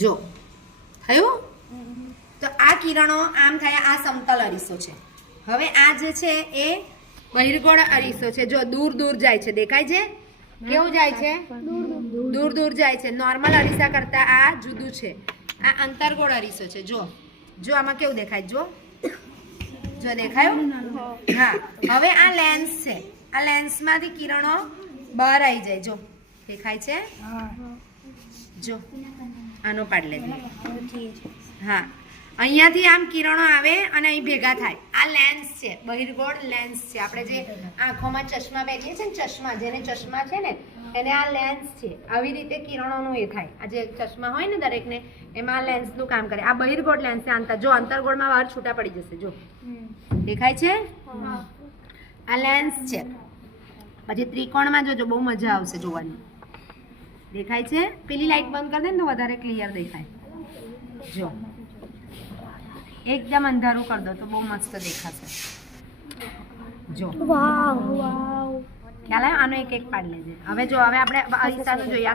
જો થયું? તો આ કિરણો આમ થયા, આ સમતલ અરીસો છે. હવે આ જે છે એ બહિર્ગોળ અરીસો છે. જો દૂર દૂર જાય છે, દેખાય છે? કેવું જાય છે? દૂર દૂર જાય છે. નોર્મલ અરીસા કરતા આ જુદું છે. આ અંતર્ગોળ અરીસો છે. જો જો આમાં કેવું દેખાય? જો દેખાયું? હા. હવે આ લેન્સ છે. આ લેન્સમાંથી કિરણો બહાર આવી જાય. જો દેખાય છે? જો આનો પાડ લે. હા, અહીંયાથી આમ કિરણો આવે અને અહીં ભેગા થાય. આ લેન્સ છે, બહિર્ગોળ લેન્સ છે. આપણે જે આંખોમાં ચશ્મા પહેરીએ છીએ ને, ચશ્મા, જેને ચશ્મા છે ને એને આ લેન્સ છે. આવી રીતે કિરણોનું એ થાય. આ જે ચશ્મા હોય ને દરેકને, એમાં આ લેન્સનું કામ કરે. આ બહિર્ગોળ લેન્સ છે. જો અંતર્ગોળમાં બહાર છૂટા પડી જશે. જો દેખાય છે? આ લેન્સ છે. પછી ત્રિકોણમાં જોજો, બહુ મજા આવશે જોવાની. દેખાય છે? પેલી લાઈટ બંધ કરી દે ને તો વધારે ક્લિયર દેખાય. જો એકદમ અંધારું કરી દો તો બહુ મસ્ત દેખાશે. જો ખ્યાલ આવ્યો? આનો એક એક પાડ લેજે. હવે જો, હવે આપણે અરીસાનું જોઈએ.